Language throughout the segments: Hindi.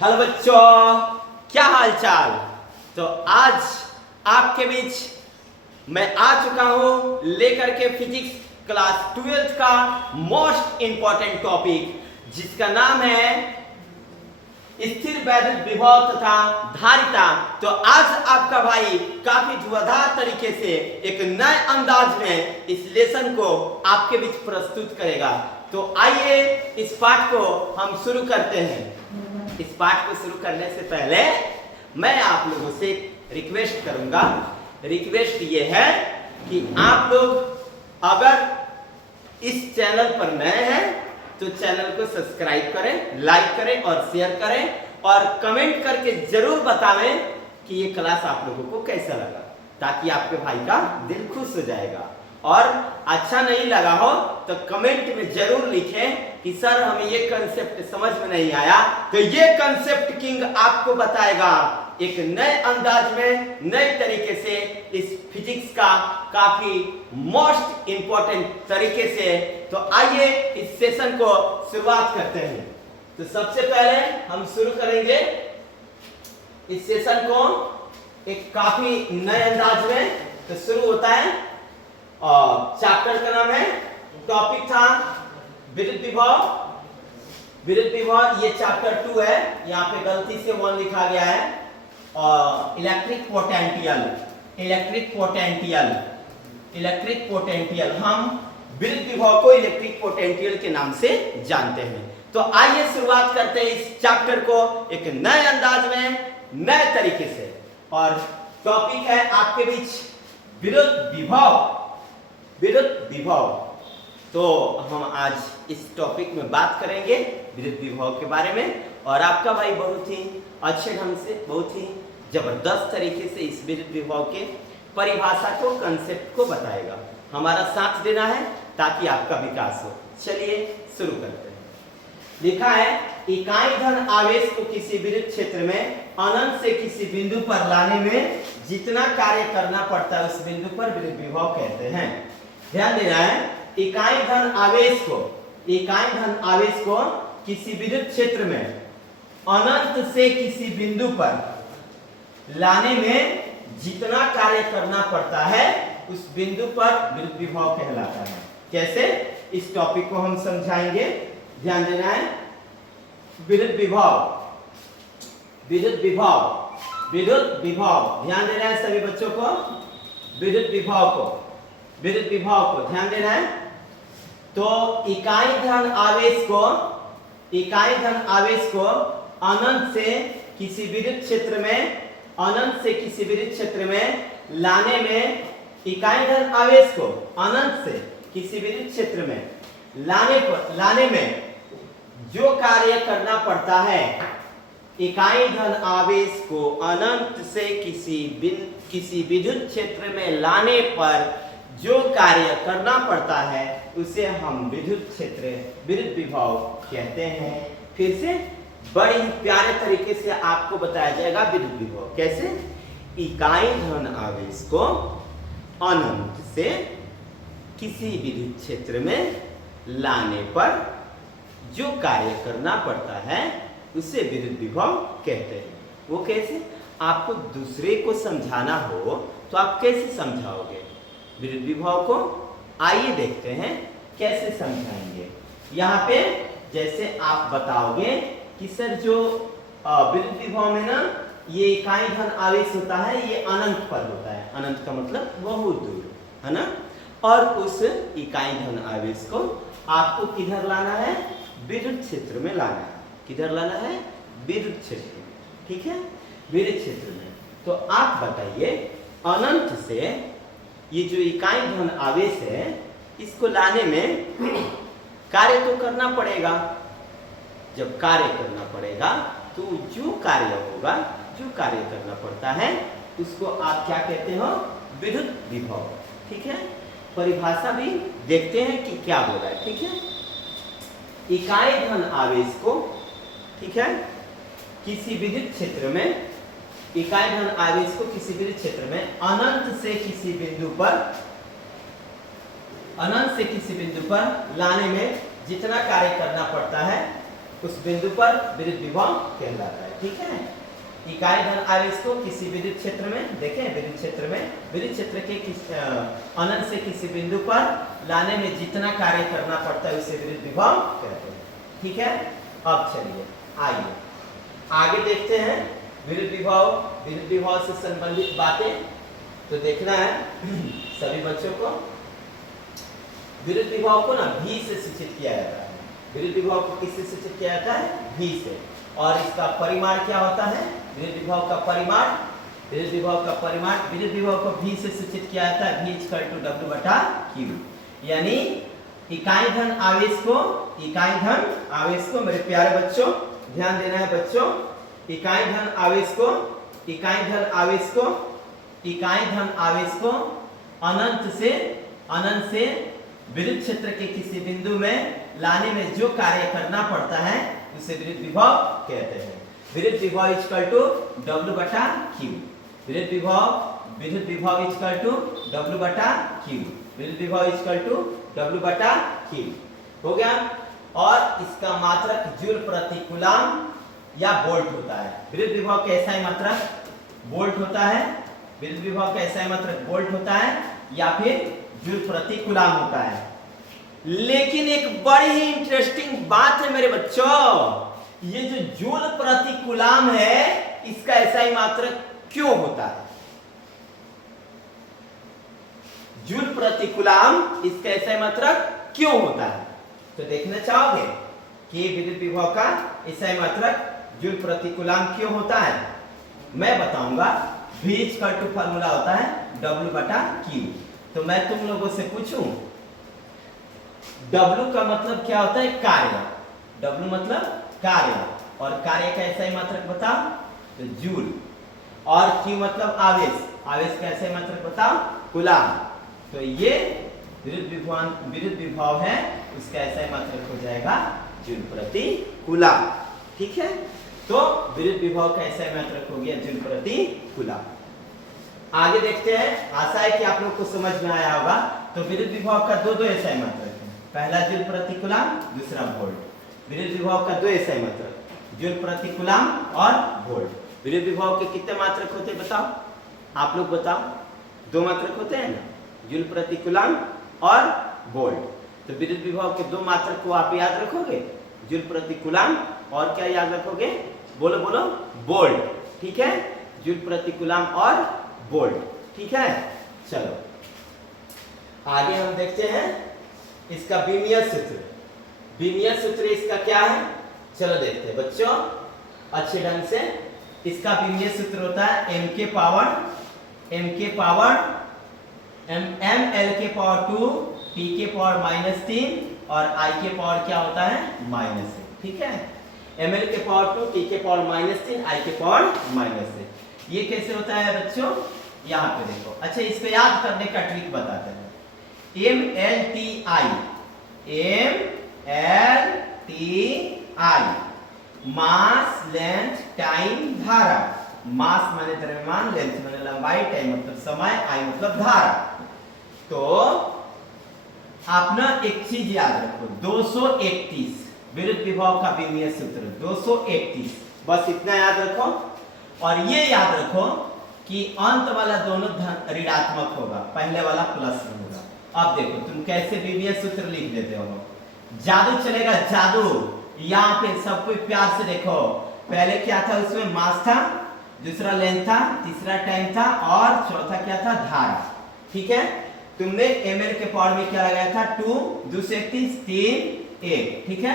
हेलो बच्चों, क्या हाल चाल। तो आज आपके बीच मैं आ चुका हूं लेकर के फिजिक्स क्लास 12th का मोस्ट इंपॉर्टेंट टॉपिक, जिसका नाम है स्थिर वैद्युत विभव तथा धारिता। तो आज आपका भाई काफी धुआंधार तरीके से एक नए अंदाज में इस लेसन को आपके बीच प्रस्तुत करेगा। तो आइए इस पाठ को हम शुरू करते हैं। इस पाठ को शुरू करने से पहले मैं आप लोगों से रिक्वेस्ट करूंगा। रिक्वेस्ट ये है कि आप लोग अगर इस चैनल पर नए हैं तो चैनल को सब्सक्राइब करें, लाइक करें और शेयर करें और कमेंट करके जरूर बतावें कि ये क्लास आप लोगों को कैसा लगा, ताकि आपके भाई का दिल खुश हो जाएगा। और अच्छा नहीं लगा हो तो कमेंट में जरूर लिखें कि सर हमें ये कंसेप्ट समझ में नहीं आया। तो ये कंसेप्ट किंग आपको बताएगा एक नए अंदाज में, नए तरीके से इस फिजिक्स का काफी मोस्ट इंपॉर्टेंट तरीके से। तो आइए इस सेशन को शुरुआत करते हैं। तो सबसे पहले हम शुरू करेंगे इस सेशन को एक काफी नए अंदाज में। तो शुरू होता है और चैप्टर का नाम है, टॉपिक था विद्युत विभव। विद्युत विभव ये चैप्टर 2 है, यहाँ पे गलती से 1 लिखा गया है। और electric potential, electric potential, electric potential, हम विद्युत विभव को इलेक्ट्रिक पोटेंशियल के नाम से जानते हैं। तो आइए शुरुआत करते हैं इस चैप्टर को एक नए अंदाज में, नए तरीके से। और टॉपिक है आपके बीच विद्युत विभव, विद्युत विभव। तो हम आज इस टॉपिक में बात करेंगे विद्युत विभव के बारे में। और आपका भाई बहुत ही अच्छे ढंग से, बहुत ही जबरदस्त तरीके से इस विद्युत विभव के परिभाषा को, कंसेप्ट को बताएगा। हमारा साथ देना है ताकि आपका विकास हो। चलिए शुरू करते हैं। लिखा है, इकाई धन आवेश को किसी विद्युत क्षेत्र में अनंत से किसी बिंदु पर लाने में जितना कार्य करना पड़ता है उस बिंदु पर विद्युत विभव कहते हैं। ध्यान देना है, इकाई धन आवेश को, इकाई धन आवेश को किसी विद्युत क्षेत्र में अनंत से किसी बिंदु पर लाने में जितना कार्य करना पड़ता है उस बिंदु पर विद्युत विभव कहलाता है। कैसे, इस टॉपिक को हम समझाएंगे। ध्यान देना है, विद्युत विभव, विद्युत विभव, विद्युत विभव, ध्यान देना है सभी बच्चों को। विद्युत विभव को, विद्युत विभव को ध्यान देना है। तो इकाई धन आवेश को, इकाई धन आवेश को अनंत से किसी विद्युत क्षेत्र में, अनंत से किसी विद्युत क्षेत्र में लाने में, इकाई धन आवेश को अनंत से किसी विद्युत क्षेत्र में लाने में जो कार्य करना पड़ता है, इकाई धन आवेश को अनंत से किसी विद्युत क्षेत्र में लाने पर जो कार्य करना पड़ता है उसे हम विद्युत क्षेत्र, विद्युत विभव कहते हैं। फिर से बड़ी प्यारे तरीके से आपको बताया जाएगा विद्युत विभव कैसे। इकाई धन आवेश को अनंत से किसी विद्युत क्षेत्र में लाने पर जो कार्य करना पड़ता है उसे विद्युत विभव कहते हैं। वो कैसे, आपको दूसरे को समझाना हो तो आप कैसे समझाओगे विद्युत विभव को? आइए देखते हैं कैसे समझाएंगे। यहाँ पे जैसे आप बताओगे कि सर जो विद्युत विभव में ना ये इकाई धन आवेश होता है, ये अनंत पर होता है। अनंत का मतलब बहुत दूर, है ना। और उस इकाई धन आवेश को आपको किधर लाना है, विद्युत क्षेत्र में लाना है। किधर लाना है, विद्युत क्षेत्र में, ठीक है, विद्युत क्षेत्र में। तो आप बताइए, अनंत से ये जो इकाई धन आवेश है इसको लाने में कार्य तो करना पड़ेगा। जब कार्य करना पड़ेगा तो जो कार्य होगा, जो कार्य करना पड़ता है उसको आप क्या कहते हो, विद्युत विभव, ठीक है। परिभाषा भी देखते हैं कि क्या बोला है, ठीक है। इकाई धन आवेश को, ठीक है, किसी विद्युत क्षेत्र में, इकाई धन आवेश को किसी विद्युत क्षेत्र में अनंत से किसी बिंदु पर, अनंत से किसी बिंदु पर लाने में जितना कार्य करना पड़ता है उस बिंदु पर विद्युत विभव कहलाता है। ठीक है, इकाई धन आवेश को किसी विद्युत क्षेत्र में, देखें विद्युत क्षेत्र में, विद्युत क्षेत्र के अनंत से किसी बिंदु पर लाने में जितना कार्य करना पड़ता है उसे विद्युत विभव कहते हैं। ठीक है, अब चलिए आइए आगे देखते हैं विद्युत विभव से संबंधित बातें। तो देखना है सभी बच्चों को, विद्युत विभव को ना V से सूचित किया जाता है। विद्युत विभव को किससे सूचित किया जाता है? V से। और इसका परिमाण क्या होता है? विद्युत विभव का परिमाण, विद्युत विभव को V से सूचित किया जाता है, V = W/Q। यानी इकाई धन आवेश को मेरे प्यारे बच्चों ध्यान देना है बच्चों, इकाई धन आवेश को अनंत से विद्युत क्षेत्र के किसी बिंदु में लाने में जो कार्य करना पड़ता है उसे विद्युत विभव कहते हैं। विद्युत विभव = W/Q। विद्युत विभव = W/Q। हो गया। और इसका मात्रक जूल प्रति कूलम या वोल्ट होता है। विद्युत विभव का SI मात्रक वोल्ट होता है, विद्युत विभव का SI मात्रक वोल्ट होता है या फिर जूल प्रति कूलम होता है। लेकिन एक बड़ी ही इंटरेस्टिंग बात है मेरे बच्चों, ये जो जूल प्रति कूलम है इसका SI मात्रक क्यों होता है? जूल प्रति कूलम इसका SI मात्रक क्यों होता है? तो देखना चाहोगे कि विद्युत विभव का SI मात्रक जूल प्रति कूलम क्यों होता है? मैं बताऊंगा। V = फॉर्मूला होता है W/Q। तो मैं तुम लोगों से पूछूं, W का मतलब क्या होता है? कार्य। W मतलब कार्य, और कार्य का SI मात्रक बताओ तो जूल। और Q मतलब आवेश, आवेश का SI मात्रक बताओ कूलम। तो ये विद्युत विभव है, उसका SI मात्रक हो जाएगा जूल प्रति कूलम। ठीक है, तो विद्युत विभव का SI मात्रक हो गया जूल प्रति कूलम। आगे देखते हैं, आशा है कि आप लोग को समझ में आया होगा। तो विद्युत विभव का दो SI मात्रक है, पहला जूल प्रति कूलम, दूसरा वोल्ट। विद्युत विभव का दो SI मात्रक, जूल प्रति कूलम और वोल्ट। विद्युत विभव के कितने मात्रक होते हैं बताओ, आप लोग बताओ। दो मात्रक होते हैं ना, जूल प्रति कूलम और वोल्ट। तो विद्युत विभव के दो मात्रक को आप याद रखोगे, जूल प्रति कूलम और क्या याद रखोगे? बोलो वोल्ट। ठीक है, जूल प्रति कूलम और वोल्ट। ठीक है, चलो आगे हम देखते हैं इसका बीमीय सूत्र। बीमीय सूत्र इसका क्या है? चलो देखते हैं बच्चों अच्छे ढंग से। इसका बीमीय सूत्र होता है m के पावर ml/2 t के पावर -3 और I के पावर क्या होता है? -1। ठीक है, ml के पावर 2 t के पावर -3 I के पावर -1। ये कैसे होता है बच्चों? यहाँ पे देखो। अच्छा, इसको याद करने का ट्रिक बताते हैं। MLTI मास, लेंथ, टाइम, धारा। मास माने द्रव्यमान, लेंथ माने लंबाई, टाइम मतलब समय, आई मतलब धारा। तो आप ना एक चीज याद रखो, 231 विद्युत विभव का बीमीय सूत्र 231, बस इतना याद रखो। और ये याद रखो कि अंत वाला दोनों ऋणात्मक होगा, पहले वाला प्लस में होगा। अब देखो तुम कैसे बीमीय सूत्र लिख देते हो। जादू चलेगा, जादू। यहाँ पे सब कोई प्यार से देखो। पहले क्या था? उसमें मास था, दूसरा लेंथ था, तीसरा टाइम था और चौथा क्या था? धारा। ठीक है, तुमने ml के पावर में क्या लगाया था? 2, 2 से 3, 1। ठीक है,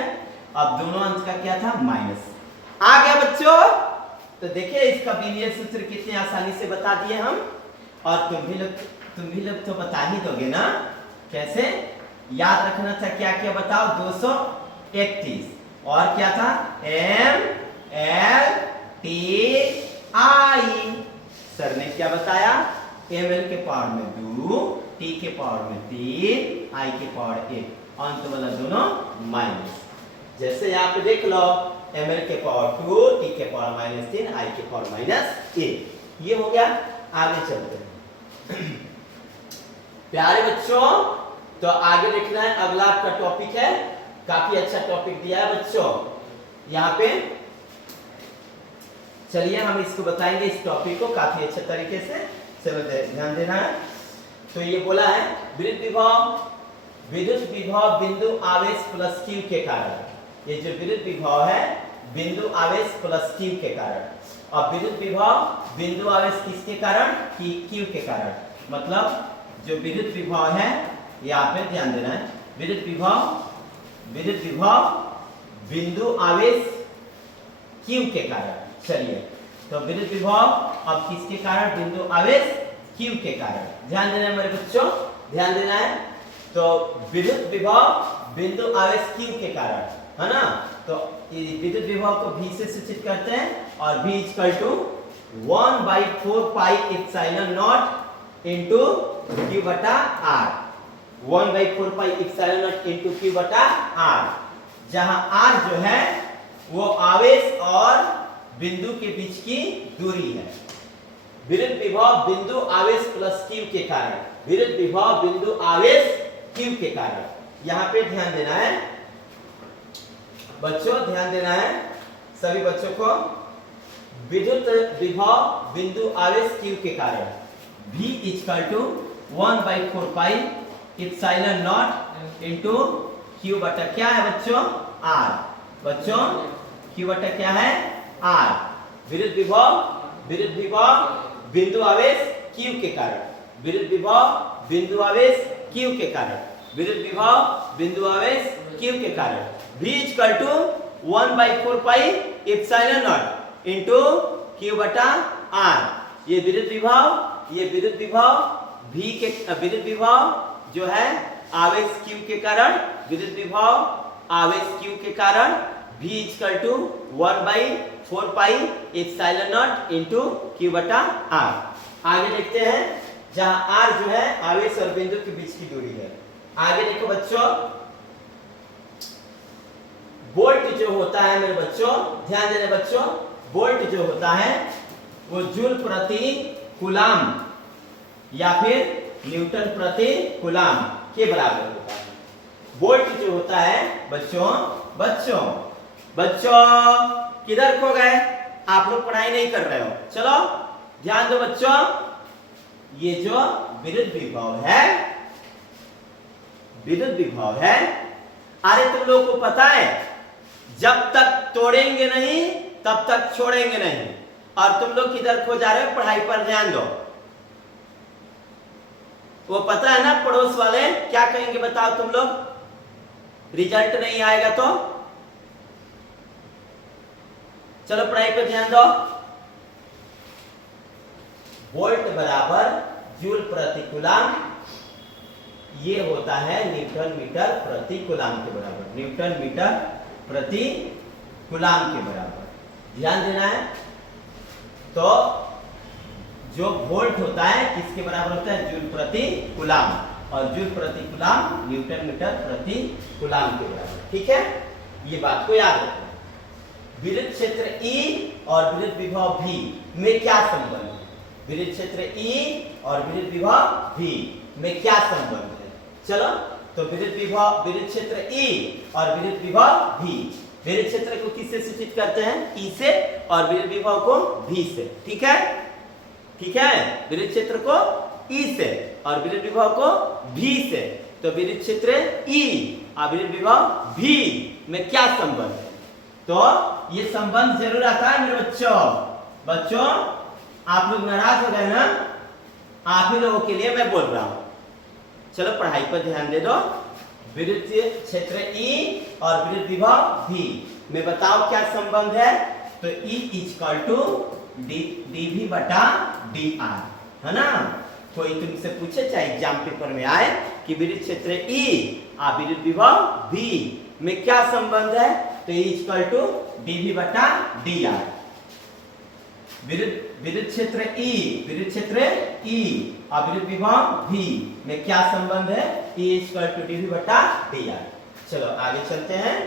अब दोनों अंत का क्या था? माइनस। आ गया बच्चों? तो देखिए इसका बीमीय सूत्र कितने आसानी से बता दिए हम। और तुम भी लोग तो बता ही दोगे ना। कैसे याद रखना था? क्या क्या बताओ? 231 और क्या था? MLTI। सर ने क्या बताया? ml के पावर में 2, t के पावर में 3, I के पावर 1, अंत वाला दोनों माइनस। जैसे यहाँ पे देख लो, ml के पावर 2, t के पावर -3, I के पावर -1। ये हो गया। आगे चलते हैं प्यारे बच्चों। तो आगे देखना है, अगला आपका टॉपिक है, काफी अच्छा टॉपिक दिया है बच्चों। यहाँ पे चलिए हम इसको बताएंगे, इस टॉपिक को काफी अच्छे तरीके से। चलो ध्यान देना है। तो ये बोला है विद्युत विभव बिंदु आवेश प्लस Q के कारण। ये जो विद्युत विभव है बिंदु आवेश प्लस Q के कारण, और विद्युत विभव बिंदु आवेश किसके कारण? Q के कारण। मतलब जो विद्युत विभव है, यहाँ पे ध्यान देना है, विद्युत विभव बिंदु आवेश Q के कारण। चलिए, तो विद्युत विभव अब किसके कारण? बिंदु आवेश Q के कारण। ध्यान देना है मेरे बच्चों, ध्यान देना है। तो विद्युत विभव बिंदु आवेश Q के कारण, है ना। तो विद्युत विभव को V से सूचित करते हैं, और V equal to 1/4 pi epsilon naught into Q बटा R। 1/4 pi epsilon naught into Q बटा R, जहां R जो है वो आवेश और बिंदु के बीच की दूरी है। विद्युत विभव बिंदु आवेश प्लस Q के कारण, विद्युत विभव बिंदु आवेश Q के कारण। यहाँ पे ध्यान देना है बच्चों, ध्यान देना है सभी बच्चों को। विद्युत विभव बिंदु आवेश Q के कारण V equal to 1/4 pi epsilon naught into Q बटा क्या है बच्चों? R। बच्चों Q बटा क्या है? R। विद्युत विभव बिंदु आवेश Q के कारण, विद्युत विभव बिंदु आवेश Q के कारण, विद्युत विभव बिंदु आवेश Q के कारण V equal to 1/4 pi epsilon naught into Q बटा R। ये विद्युत विभव V के विद्युत विभव जो है आवेश Q के कारण, विद्युत विभव आवेश Q के कारण V equal to 1/4 pi epsilon naught into Q बटा R। आगे देखते हैं, जहां R जो है आवेश और बिंदु के बीच की दूरी है। आगे देखो बच्चों, वोल्ट जो होता है मेरे बच्चों, ध्यान देना बच्चों, वोल्ट जो होता है वो जूल प्रति कूलाम या फिर न्यूटन प्रति कूलाम के बराबर होता है। वोल्ट जो होता है बच्चों किधर खो गए? आप लोग पढ़ाई नहीं कर रहे हो। चलो ध्यान दो बच्चों, ये जो विद्युत विभव है, अरे तुम लोग को पता है जब तक तोड़ेंगे नहीं तब तक छोड़ेंगे नहीं। और तुम लोग किधर खो जा रहे हो? पढ़ाई पर ध्यान दो। वो पता है ना पड़ोस वाले क्या कहेंगे? बताओ तुम लोग, रिजल्ट नहीं आएगा तो? चलो पढ़ाई पर ध्यान दो। वोल्ट बराबर जूल प्रति कूलाम, ये होता है न्यूटन मीटर प्रति कूलाम के बराबर, न्यूटन मीटर प्रति कूलाम के बराबर। ध्यान देना है। तो जो वोल्ट होता है किसके बराबर होता है? जूल प्रति कूलाम, और जूल प्रति कूलाम न्यूटन मीटर प्रति कूलाम के बराबर। ठीक है, ये बात को याद रखना। विद्युत क्षेत्र E और विद्युत विभव V में क्या संबंध है? विद्युत क्षेत्र E और विद्युत विभव V में क्या संबंध है? चलो, तो विद्युत क्षेत्र E और विद्युत विभव V, विद्युत क्षेत्र को किससे सूचित करते हैं? E से, और विद्युत विभव को V से। ठीक है, विद्युत क्षेत्र को E से और विद्युत विभव को V से। तो विद्युत क्षेत्र E और विद्युत विभव V में क्या संबंध है? तो ये संबंध जरूर आता है मेरे बच्चों। आप लोग नाराज हो गए ना? आप ही लोगों के लिए मैं बोल रहा हूं। चलो पढ़ाई पर ध्यान दे दो। विद्युत क्षेत्र E और विद्युत विभव V में बताओ क्या संबंध है? तो E इक्वल टू dV बटा dr, है ना। कोई तुमसे पूछे चाहे एग्जाम पेपर में आए कि विद्युत क्षेत्र E और विद्युत विभव V में क्या संबंध है? तो E इक्वल टू dV बटा dr। विद्युत क्षेत्र E और विद्युत विभव V में क्या संबंध है? E इक्वल टू dV बटा dr। चलो आगे चलते हैं,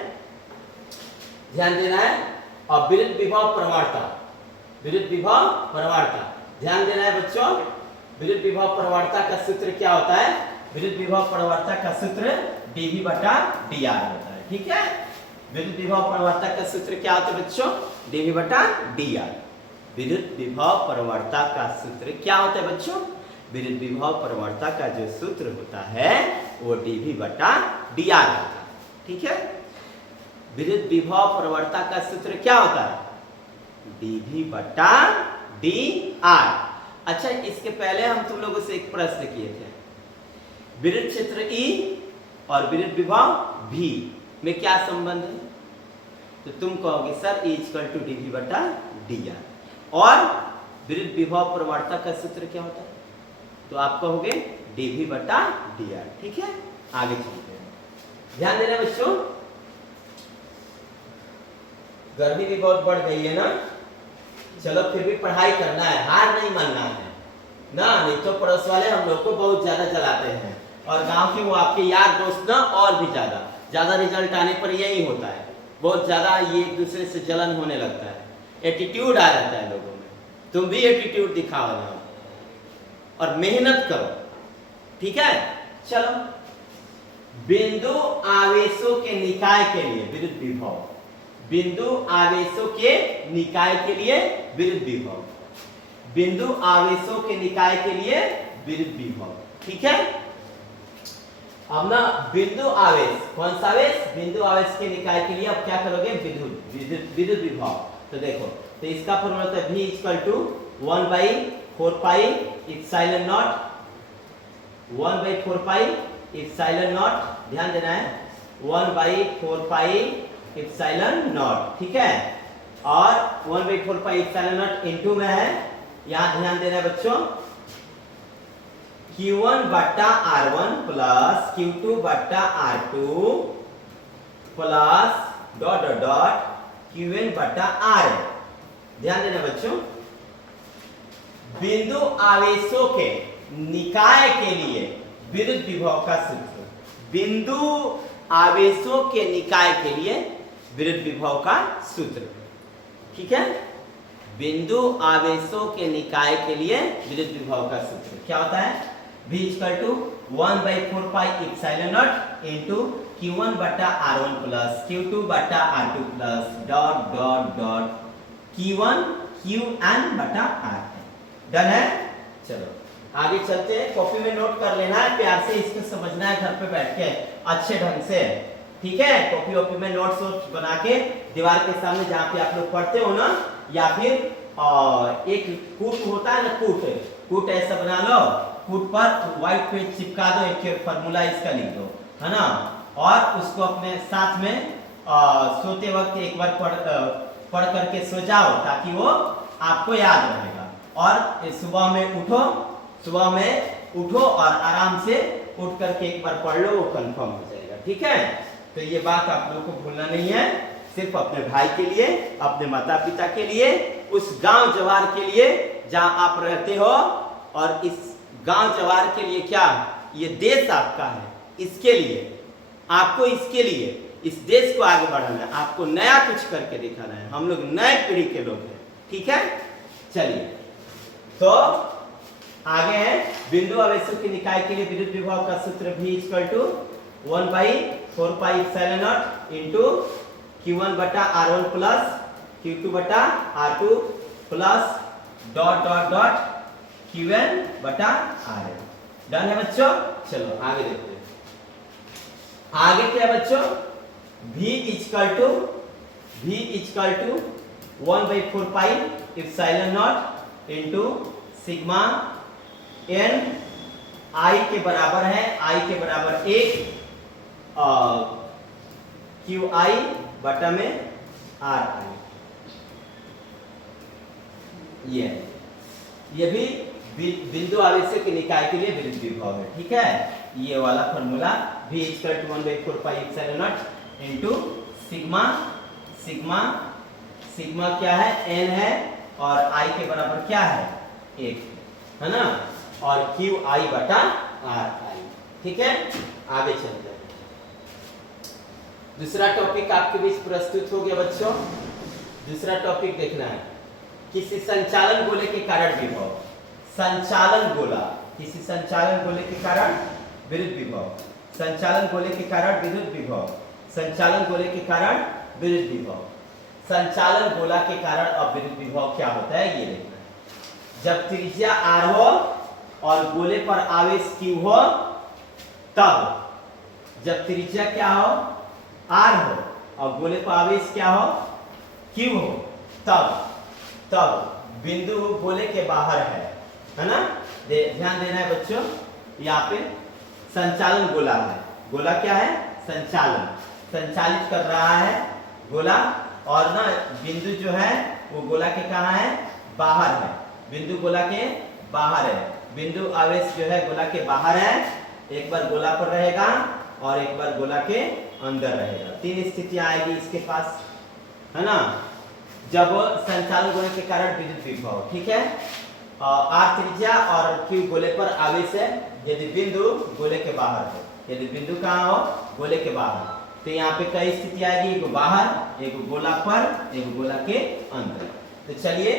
ध्यान देना है। और विद्युत विभव प्रवणता, ध्यान देना है बच्चों। विद्युत विभव प्रवणता का सूत्र क्या होता है? विद्युत विभव प्रवणता का सूत्र dV बटा dr होता है। ठीक है, विद्युत विभव प्रवणता का सूत्र क्या होता है बच्चों? dV बटा dr। विद्युत विभव प्रवणता का सूत्र क्या होता है बच्चों? विद्युत विभव प्रवणता का जो सूत्र होता है वो dV बटा dr होता है। ठीक है, विद्युत विभव प्रवणता का सूत्र क्या होता है? dV बटा dr। अच्छा, इसके पहले हम तुम लोगों से एक प्रश्न किए थे, विद्युत क्षेत्र E और विद्युत विभव V में क्या संबंध है? तो तुम कहोगे सर E = dV बटा dr। और विद्युत विभव प्रवणता का सूत्र क्या होता है? तो आप कहोगे dV बटा dr। ठीक है, आगे चलते हैं। ध्यान देना बच्चों, गर्मी भी बहुत बढ़ गई है ना, चलो फिर भी पढ़ाई करना है, हार नहीं मानना है ना, नहीं तो पड़ोस वाले हम लोग को बहुत ज्यादा जलाते हैं और गांव के वो आपके यार दोस्त ना और भी ज्यादा रिजल्ट आने पर यही होता है, बहुत ज्यादा ये एक दूसरे से जलन होने लगता है, एटीट्यूड आ जाता है लोगों में। तुम भी एटीट्यूड दिखाओ ना और मेहनत करो। ठीक है, चलो, बिंदु आवेशों के निकाय के लिए विद्युत विभव, बिंदु आवेशों के निकाय के लिए विद्युत विभव, बिंदु आवेशों के निकाय के लिए विद्युत विभव। ठीक है, अब ना बिंदु आवेश, कौन सा आवेश? बिंदु आवेश के निकाय के लिए अब क्या करोगे? विद्युत विभव। तो देखो, तो इसका फॉर्मूला होता है V = 1/4 pi epsilon not, 1/4 pi epsilon not, ध्यान देना है, 1/4 पाई एप्सिलॉन नॉट। ठीक है, और 1/4 पाई एप्सिलॉन नॉट इनटू में है, यहां ध्यान देना है बच्चों, Q1 बट्टा R1 प्लस Q2 बट्टा R2 plus dot dot dot Qn बट्टा Rn। ध्यान देना बच्चों, बिंदु आवेशों के निकाय के लिए विद्युत विभव का सूत्र, बिंदु आवेशों के निकाय के लिए विद्युत विभव का सूत्र। ठीक है, बिंदु आवेशों के निकाय के लिए विद्युत विभव का सूत्र क्या होता है? V = 1/4 pi epsilon naught into Q1 बटा R1 प्लस Q2 बटा R2 plus dot dot dot Q1 Qn बटा Rn। डन है? चलो आगे चलते हैं, कॉपी में नोट कर लेना है, प्यार से इसको समझना है घर पे बैठ के अच्छे ढंग से। ठीक है, कॉपी वॉपी में नोट्स बना के दीवार के सामने जहाँ पे आप लोग पढ़ते हो ना, या फिर एक कूट होता है ना, कूट ऐसा बना लो, कूट पर व्हाइट पेज चिपका दो, एक फॉर्मूला इसका लिख दो, है ना, और उसको अपने साथ में सोते वक्त एक बार पढ़ करके सो जाओ ताकि वो आपको याद रहेगा। और सुबह में उठो और आराम से उठ करके एक बार पढ़ लो, वो कंफर्म हो जाएगा। ठीक है, तो ये बात आप लोगों को भूलना नहीं है, सिर्फ अपने भाई के लिए, अपने माता पिता के लिए, उस गांव जवार के लिए जहां आप रहते हो, और इस गांव जवार के लिए क्या, ये देश आपका है, इसके लिए आपको, इसके लिए इस देश को आगे बढ़ाना है, आपको नया कुछ करके दिखाना है। हम लोग नए पीढ़ी के लोग हैं। ठीक है, चलिए तो आगे है, बिंदु आवेशों के निकाय के लिए विद्युत विभव का सूत्र V = 1/4 pi epsilon naught into Q1 बटा R1 प्लस Q2 बटा R2 plus dot dot dot Qn बटा Rn। डन है बच्चों? चलो आगे देखते हैं, आगे क्या है बच्चों? V = 1/4 pi epsilon naught into sigma n I के बराबर है, I के बराबर 1 QI बटा में RI। ये भी बिंदु आवेशों के निकाय के लिए विद्युत विभव है। ठीक है, ये वाला formula V = 1/4 pi epsilon naught into sigma क्या है? n है, और I के बराबर क्या है? 1 है ना, और QI बटा RI। ठीक है, आगे चलते हैं, दूसरा टॉपिक आपके बीच प्रस्तुत हो गया बच्चों। दूसरा टॉपिक देखना है, किसी संचालन गोले के कारण विभव, संचालन गोला, किसी संचालन गोले के कारण विद्युत विभव, संचालन गोले के कारण विद्युत विभव, संचालन गोले के कारण विद्युत विभव। संचालन गोला के कारण अब विद्युत विभव क्या होता है ये देखना है। जब त्रिज्या r हो और गोले पर आवेश q हो तब, जब त्रिज्या क्या हो r हो और गोले पर आवेश क्या हो q हो तब बिंदु गोले के बाहर है ना। ध्यान देना है बच्चों, यहाँ पे संचालन गोला है। गोला क्या है? संचालन, संचालित कर रहा है गोला, और ना बिंदु जो है वो गोला के कहाँ है? बाहर है। बिंदु गोला के बाहर है। बिंदु आवेश जो है गोला के बाहर है, एक बार गोला पर रहेगा और एक बार गोला के अंदर रहेगा। तीन स्थितियां आएगी इसके पास, है ना। जब संचालन गोले के कारण विद्युत विभव, ठीक है, r त्रिज्या और q गोले पर आवेश है, यदि बिंदु गोले के बाहर हो, यदि बिंदु कहाँ हो? गोले के बाहर, तो यहाँ पे कई स्थिति आएगी, एक बाहर, एक गोला पर, एक गोला के अंदर। तो चलिए,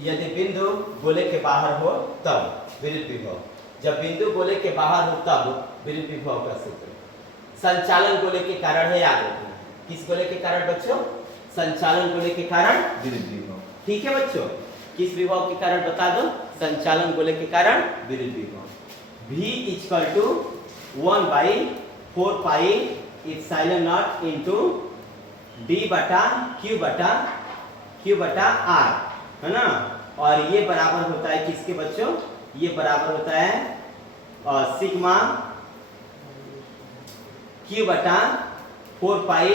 यदि बिंदु गोले के बाहर हो तब विद्युत विभव, जब बिंदु गोले के बाहर हो तब विद्युत विभव का सूत्र संचालन गोले के कारण है, याद रखना। किस गोले के कारण बच्चों? संचालन गोले के कारण विद्युत विभव। ठीक है बच्चों, किस विभव के कारण बता दो? संचालन गोले के कारण विद्युत विभव। V equal to 1/4 pi epsilon naught into d बटा q बटा r, है ना। और ये बराबर होता है किसके बच्चों? ये बराबर होता है सिग्मा q बटा 4 पाई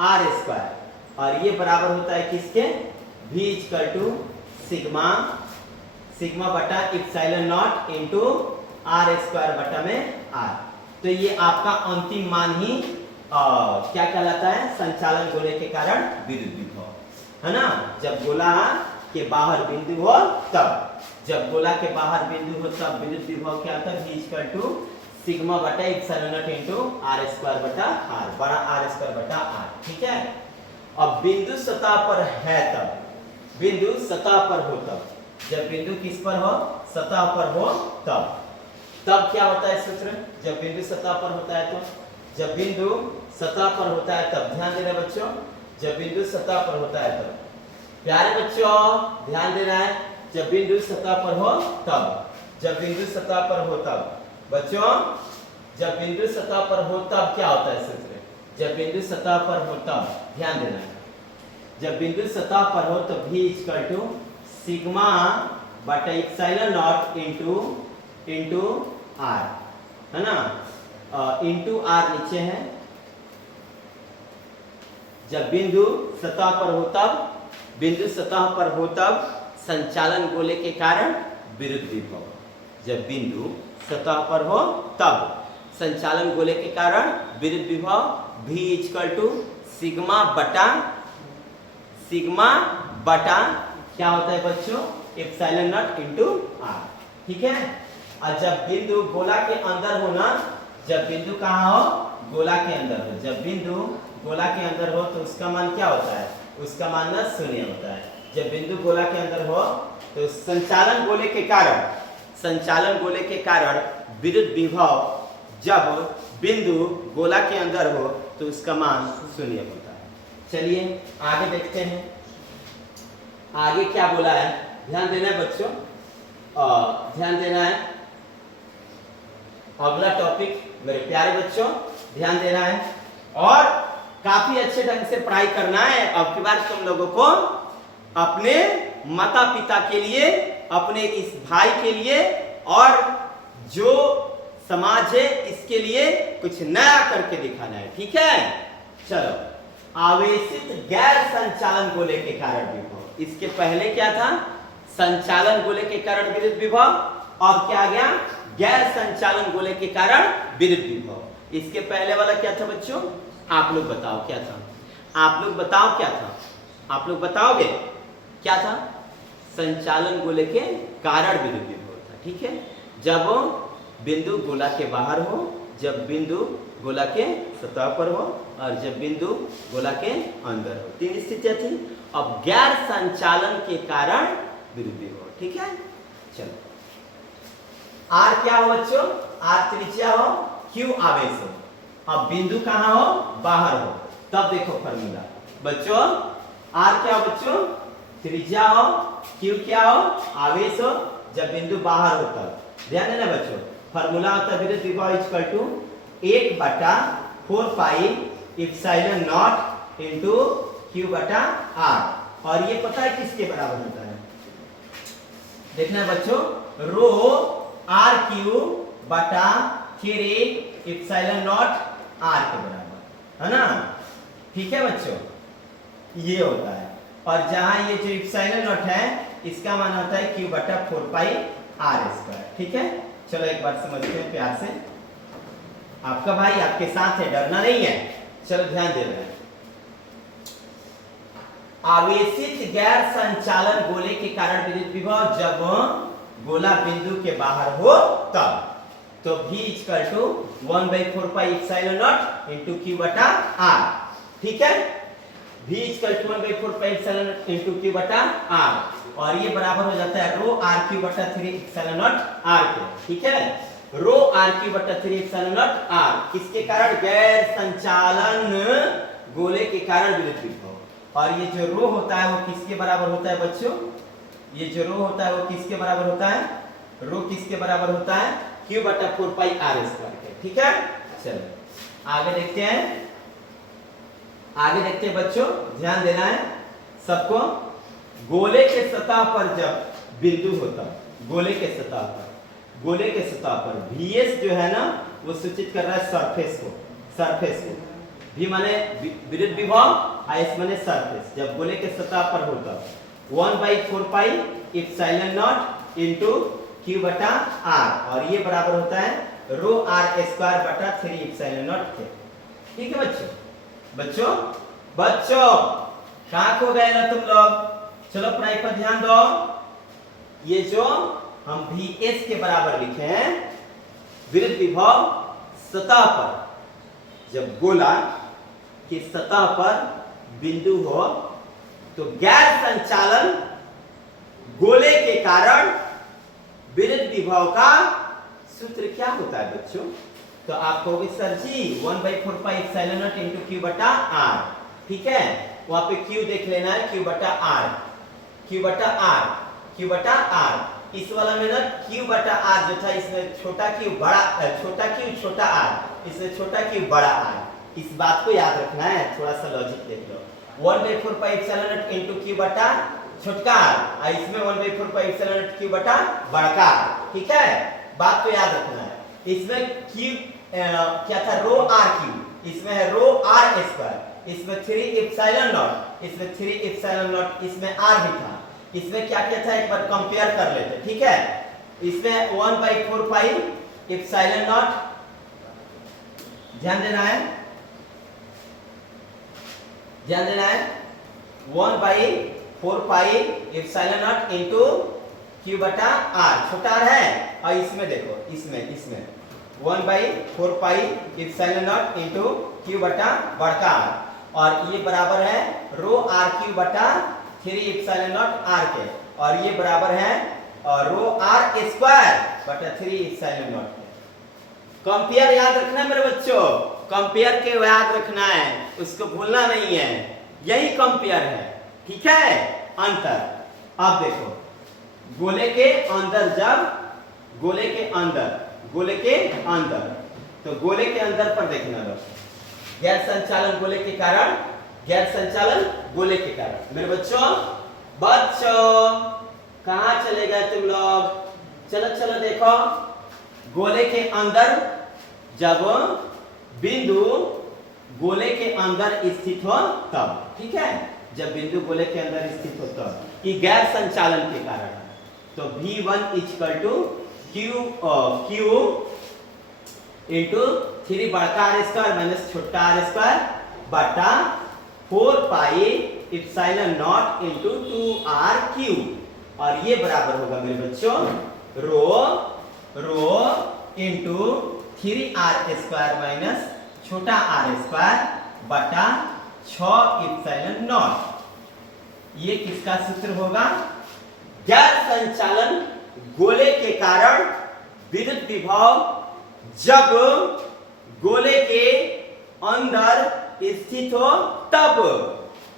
r स्क्वायर, और ये बराबर होता है किसके? V इक्वल टू सिग्मा बटा epsilon naught into r square बटा में r। तो ये आपका अंतिम मान ही क्या कहलाता है? संचालन गोले के कारण विद्युत विभव, है ना। जब गोला के बाहर बिंदु हो तब, जब गोला के बाहर बिंदु हो तब विद्युत विभव क्या होता है? V इक्वल टू सिग्मा बटा epsilon naught into r square बटा r, बड़ा r स्क्वायर बटा r। ठीक है। अब बिंदु सतह पर है तब, बिंदु सतह पर हो तब, जब बिंदु किस पर हो? सतह पर हो तब क्या होता है सूत्र? जब बिंदु सतह पर होता है तो, जब बिंदु सतह पर होता है तब, ध्यान देना बच्चों, जब बिंदु सतह पर होता है तब, प्यारे बच्चों ध्यान देना है, जब बिंदु सतह पर हो तब, जब बिंदु सतह पर हो तब बच्चों, जब बिंदु सतह पर हो तब क्या होता है सूत्र? जब बिंदु सतह पर हो तब, ध्यान देना है, जब बिंदु सतह पर हो तो V इक्वल टू सिग्मा बटा एप्सिलॉन नॉट इंटू r, है ना। इंटू r नीचे है। जब बिंदु सतह पर हो तब, बिंदु सतह पर हो तब संचालन गोले के कारण विद्युत विभव, जब बिंदु सतह पर हो तब संचालन गोले के कारण विद्युत विभव V इक्वल टू सिग्मा बटा क्या होता है बच्चों? Epsilon naught into r। ठीक है। और जब बिंदु गोला के अंदर हो ना, जब बिंदु कहाँ हो? गोला के अंदर हो, जब बिंदु गोला के अंदर हो तो उसका मान क्या होता है? उसका मान ना शून्य होता है। जब बिंदु गोला के अंदर हो तो संचालन गोले के कारण, संचालन गोले के कारण विद्युत विभव जब बिंदु गोला के अंदर हो तो उसका मान शून्य होता है। चलिए आगे देखते हैं, आगे क्या बोला है, ध्यान देना है बच्चों, ध्यान देना है। अगला टॉपिक मेरे प्यारे बच्चों ध्यान देना है और काफी अच्छे ढंग से पढ़ाई करना है। अब की बार तुम लोगों को अपने माता पिता के लिए, अपने इस भाई के लिए और जो समाज है इसके लिए कुछ नया करके दिखाना है। ठीक है। चलो, आवेशित गैर संचालन गोले के कारण विभव, इसके पहले क्या था? संचालन गोले के कारण विद्युत विभव, और क्या आ गया? गैर संचालन गोले के कारण विद्युत विभव। इसके पहले वाला क्या था बच्चों? आप लोग बताओ क्या था? आप लोग बताओ क्या था? आप लोग बताओगे क्या था? संचालन गोले के कारण विद्युत विभव था। ठीक है। जब बिंदु गोला के बाहर हो, जब बिंदु गोला के सतह पर हो और जब बिंदु गोला के अंदर हो, तीन स्थितियां थी। अब गैर संचालन के कारण विद्युत विभव। ठीक है। चलो, R क्या हो बच्चों? R त्रिज्या हो, Q आवेश हो। अब बिंदु कहाँ हो? बाहर हो। तब देखो फॉर्मूला, बच्चों आर क्या हो बच्चों? त्रिज्या हो, क्यू क्या हो? आवेश हो, जब बिंदु बाहर होता है। ध्यान देना बच्चों, फॉर्मूला होता है विद्युत विभव equal to 1/4 pi epsilon naught into Q बटा आर। और ये पता है किसके बराबर होता है? देखना है बच्चों, रो आर क्यू बटा 3 एप्सिलॉन नॉट आर के बराबर है ना। ठीक है बच्चों, ये होता है। और जहां ये जो एप्सिलॉन नॉट है इसका मान होता है क्यू बटा 4 पाई आर स्क्वायर। ठीक है, चलो एक बार समझते हैं प्यार से। आपका भाई आपके साथ है, डरना नहीं है। चलो ध्यान दे रहे हैं। आवेशित गैर संचालन गोले के कारण विद्युत विभव जब गोला बिंदु के बाहर हो तब, तो V equal to 1/4 pi epsilon naught into Q बटा R। ठीक है, V equal to 1/4 pi epsilon naught into Q बटा R, और ये बराबर हो जाता है रो R Q बटा 3 एप्सिलॉन नॉट R के। ठीक है, रो R Q बटा 3 एप्सिलॉन नॉट R किसके कारण? गैर संचालन गोले के कारण विद्युत विभव। और ये जो रो होता है वो किसके बराबर होता है बच्चों? ये जो रो होता है वो किसके बराबर होता है? रो किसके बराबर होता है? Q बटा 4 पाई R स्क्वायर के। ठीक है, चलो आगे देखते हैं। आगे देखते हैं बच्चों, ध्यान देना है सबको। गोले के सतह पर जब बिंदु होता है, गोले के सतह पर Vs जो है ना वो सूचित कर रहा है सरफेस को। V माने विद्युत विभव, S माने सरफेस। जब गोले के सतह पर होता 1/4 pi epsilon naught into Q बटा R, और ये बराबर होता है रो R स्क्वायर बटा 3 एप्सिलॉन नॉट के। ठीक है बच्चों कहाँ खो गए ना तुम लोग? चलो पढ़ाई पर ध्यान दो। ये जो हम Vs के बराबर लिखे हैं, विद्युत विभव सतह पर, जब गोला की सतह पर बिंदु हो तो गैर संचालन गोले के कारण विद्युत विभव का सूत्र क्या होता है बच्चों? तो आप कहोगे sir ji 1/4 pi epsilon naught into Q बटा R। ठीक है, वहां पे Q देख लेना है, Q बटा R। इस वाला में ना Q बटा R जो था, इसमें छोटा Q छोटा R, इसमें छोटा Q बड़ा R। इस बात को याद रखना है, थोड़ा सा लॉजिक देख लो। 1/4 pi epsilon naught into Q बटा छोटका R, और इसमें 1/4 पाई एप्सिलॉन नॉट Q बटा बड़का R। ठीक है, बात को याद रखना है। इसमें Q क्या था? रो R Q, इसमें है रो R स्क्वायर, इसमें 3 एप्सिलॉन नॉट, इसमें 3 एप्सिलॉन नॉट, इसमें R भी था। इसमें क्या क्या था एक बार कंपेयर कर लेते। ठीक है, इसमें 1/4 पाई एप्सिलॉन नॉट, ध्यान देना है 1/4 pi epsilon naught into Q बटा R, छोटा R है। और इसमें देखो, इसमें 1/4 pi epsilon naught into Q बटा बड़का R, और ये बराबर है रो R Q बटा 3 एप्सिलॉन नॉट R के, और ये बराबर है रो R स्क्वायर बटा 3 एप्सिलॉन नॉट के। कंपेयर याद रखना है मेरे बच्चों, कंपेयर के याद रखना है, उसको भूलना नहीं है। यही कंपेयर है। ठीक है, अंतर। अब देखो, गोले के अंदर, तो गोले के अंदर पर देखना लो, गैर संचालन गोले के कारण मेरे बच्चों कहां चले गए तुम लोग? चलो देखो, गोले के अंदर जब बिंदु गोले के अंदर स्थित हो तब। ठीक है, जब बिंदु गोले के अंदर स्थित हो तब, कि गैर संचालन के कारण है। तो V1 equal to Q into 3 बड़का R स्क्वायर माइनस छोटा R स्क्वायर बटा 4 pi epsilon naught into 2RQ, और ये बराबर होगा मेरे बच्चों rho into 3R square minus छोटा R स्क्वायर बटा 6 एप्सिलॉन नॉट। ये किसका सूत्र होगा? गैर संचालन गोले के कारण विद्युत विभव जब गोले के अंदर स्थित हो तब,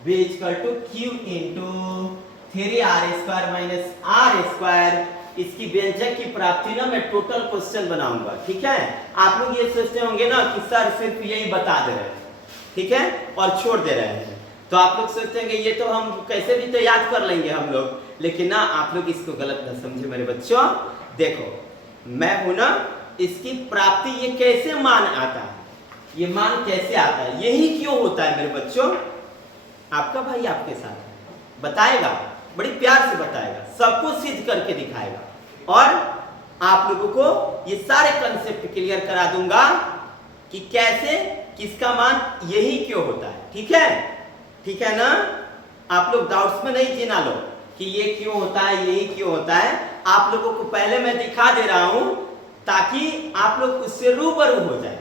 V equal to Q into 3r² minus r²। इसकी व्यंजक की प्राप्ति ना मैं टोटल क्वेश्चन बनाऊंगा, ठीक है। आप लोग ये सोचते होंगे ना कि सर सिर्फ यही बता दे रहे हैं, ठीक है, और छोड़ दे रहे हैं, तो आप लोग सोचते हैं कि ये तो हम कैसे भी तो याद कर लेंगे हम लोग, लेकिन ना आप लोग इसको गलत न समझे मेरे बच्चों। देखो मैं हूं ना, इसकी प्राप्ति ये कैसे मान आता है, ये मान कैसे आता है, यही क्यों होता है मेरे बच्चों। आपका भाई आपके साथ बताएगा, बड़ी प्यार से बताएगा, सबको सिद्ध करके दिखाएगा, और आप लोगों को ये सारे कंसेप्ट क्लियर करा दूंगा कि कैसे किसका मान यही क्यों होता है, ठीक है, ठीक है ना। आप लोग डाउट्स में नहीं जीना लो कि ये क्यों होता है, यही क्यों होता है। आप लोगों को पहले मैं दिखा दे रहा हूं ताकि आप लोग उससे रूबरू हो जाए,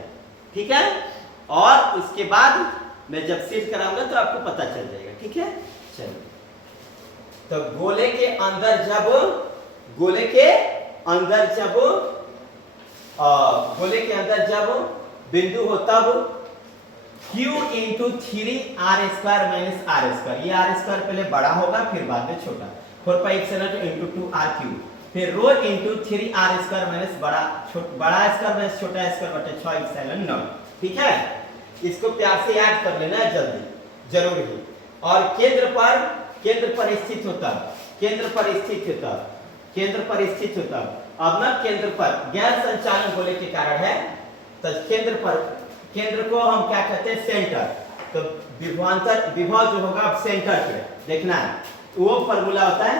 ठीक है, और उसके बाद मैं जब सिद्ध कराऊंगा तो आपको पता चल जाएगा, ठीक है। चलिए, तो गोले के अंदर जब बिंदु हो तब Q into 3r² minus r², ये r² पहले बड़ा होगा फिर बाद में छोटा, 4πε इंटू 2r3, फिर रो इंटू 3r² माइनस बड़ा स्क्वायर माइनस छोटा स्क्वायर बटे 6ε0, ठीक है। इसको प्यार से याद कर लेना है जल्दी, जरूर ही। और केंद्र पर स्थित होता अब ना केंद्र पर गैर संचालन गोले के कारण है, तो केंद्र को हम क्या कहते हैं, सेंटर। तो विभव जो होगा अब सेंटर पे देखना है, वो फॉर्मूला होता है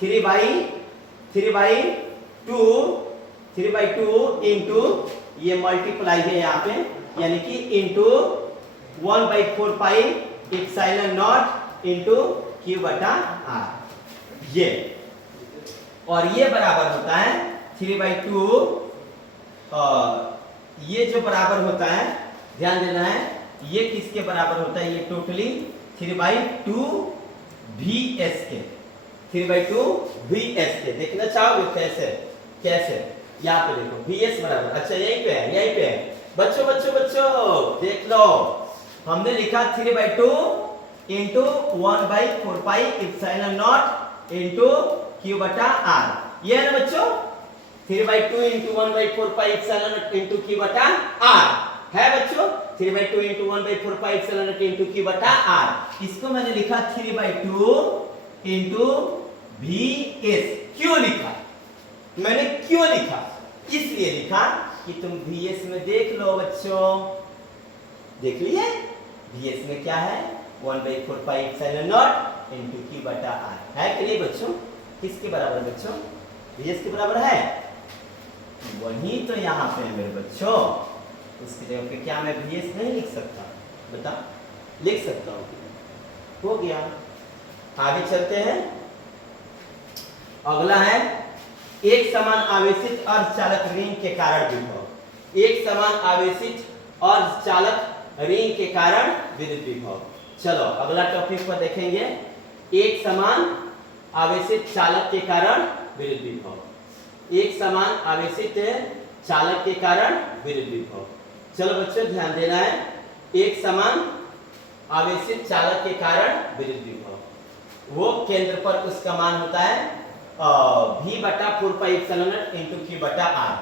3/2 इंटू ये मल्टीप्लाई है यहाँ पे, यानी कि इंटू 1/4πε0 इंटू Q/r, ये, और ये बराबर होता है 3/2, ये जो बराबर होता है ध्यान देना है, ये किसके बराबर होता है, ये टोटली 3/2 VS के, 3/2 VS के। देखना चाहोगे कैसे यहाँ पे देखो VS बराबर, अच्छा यहीं पे है बच्चों देख लो, हमने लिखा 3/2 इंटू 1/4πε0 इंटू Q/r, ये है ना बच्चों, 3/2 इंटू 1/4πε0 इंटू Q/r है बच्चों, 3/2 इंटू 1/4πε0 इंटू Q/r। इसको मैंने लिखा 3/2 इंटू VS। क्यों लिखा मैंने, क्यों लिखा, इसलिए लिखा कि तुम VS में देख लो बच्चों, देख लिए VS में क्या है, 1/4πε0 इंटू Q/r है कि नहीं बच्चों, किसके बराबर बच्चों, VS के बराबर है, वही तो यहाँ पे है मेरे बच्चों। उसकी जगह पे क्या मैं VS नहीं लिख सकता, बता, लिख सकता हूँ, हो गया। आगे चलते हैं, अगला है एक समान आवेशित अर्धचालक रिंग के कारण विभव, एक समान आवेशित अर्धचालक रिंग के कारण विद्युत विभव। चलो अगला टॉपिक पर देखेंगे, एक समान आवेशित चालक के कारण विद्युत विभव, एक समान आवेशित चालक के कारण विद्युत विभव। चलो बच्चों ध्यान देना है, एक समान आवेशित चालक के कारण विद्युत विभव, वो केंद्र पर उसका मान होता है V/4πε0 into Q/r,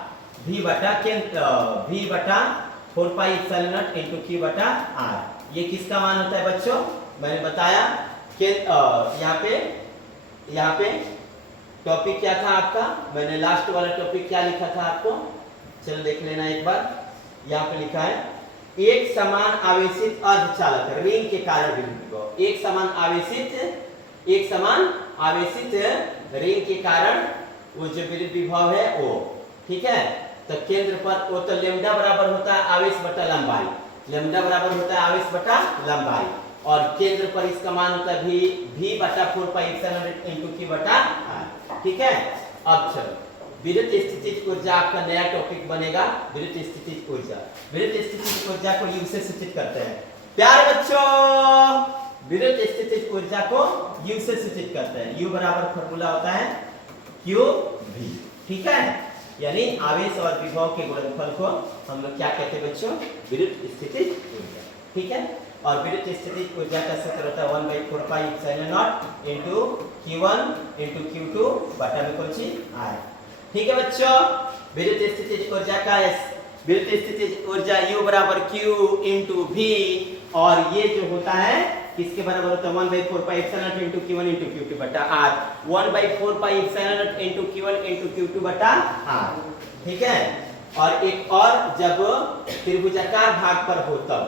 V/4πε0 into Q/r। ये किसका मान होता है बच्चों, मैंने बताया कि यहाँ पे टॉपिक क्या था आपका, मैंने लास्ट वाला टॉपिक क्या लिखा था आपको, चलो देख लेना एक बार। यहाँ पे लिखा है एक समान आवेशित अर्धचालक रिंग के कारण विद्युत विभव, एक समान आवेशित रिंग के कारण वो जो विद्युत विभव है वो, ठीक है। तो केंद्र पर वो तो लेमडा बराबर होता है आवेश बटा लंबाई, लेमडा बराबर होता है आवेश बटा लंबाई, और केंद्र पर इसका मान होता है V/4πε0 इंटू Q/r, ठीक है। अब चलो विद्युत स्थितिज ऊर्जा आपका नया टॉपिक बनेगा, विद्युत स्थितिज ऊर्जा। विद्युत स्थितिज ऊर्जा को U से सूचित करते हैं प्यारे बच्चों, विद्युत स्थितिज ऊर्जा को U से सूचित करते हैं। U बराबर फॉर्मूला होता है QV, ठीक है, यानी आवेश और विभव के गुणनफल को हम लोग क्या कहते हैं बच्चों, विद्युत स्थितिज ऊर्जा, ठीक है। और विद्युत स्थितिज ऊर्जा का सूत्र होता है 1/4πε0 इंटू Q1 इंटू Q2 बटा में कौन सी R। ठीक है बच्चों, विद्युत स्थितिज ऊर्जा का विद्युत स्थितिज ऊर्जा U बराबर Q इंटू V, और ये जो होता है किसके बराबर होता है 1/4πε0 इंटू Q1 इंटू Q2 बटा R। 1/4πε0 into Q1 into Q2 बटा R। ठीक है, और एक और जब त्रिभुजाकार भाग पर हो तब,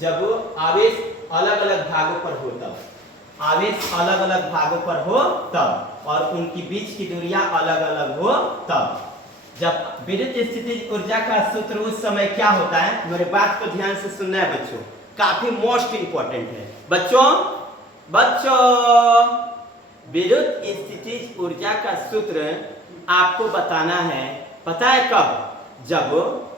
जब आवेश अलग अलग भागों पर हो तब, आवेश अलग अलग भागों पर हो तब, और उनकी बीच की दूरियां अलग अलग हो तब, जब विद्युत स्थितिज ऊर्जा का सूत्र उस समय क्या होता है, मेरे बात को ध्यान से सुनना है बच्चों, काफी मोस्ट इंपॉर्टेंट है बच्चों। विद्युत स्थितिज ऊर्जा का सूत्र आपको बताना है, पता है कब? जब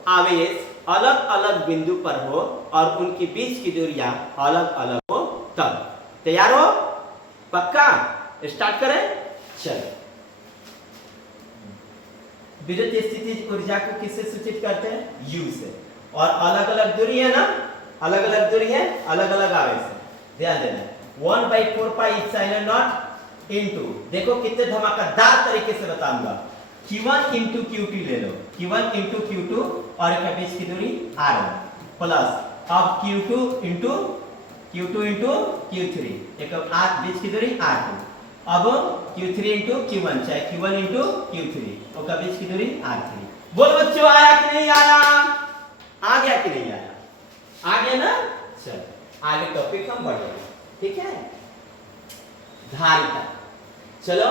आवेश अलग अलग बिंदु पर हो और उनके बीच की दूरियां अलग अलग हो तब। तैयार हो? पक्का? स्टार्ट करें, चलो। विद्युत स्थितिज ऊर्जा को किससे सूचित करते हैं? U से, और अलग अलग दूरी है ना, अलग अलग दूरी है, अलग अलग आवेश है, ध्यान देना। 1/4πε0 इंटू, देखो कितने धमाकेदार तरीके से बताऊंगा, Q1 इंटू Q2 ले लो, Q1 इंटू Q2 और इनके बीच की दूरी R1 प्लस अब Q2 इंटू Q3, एक बीच की दूरी R2, अब Q3 इंटू Q1 चाहे Q1 इंटू Q3 और बीच की दूरी R3। बोल बच्चों, आया कि नहीं आया? आ गया कि नहीं आया? आ गया ना? चलो आगे टॉपिक हम बढ़ेंगे, ठीक है। धारिता, चलो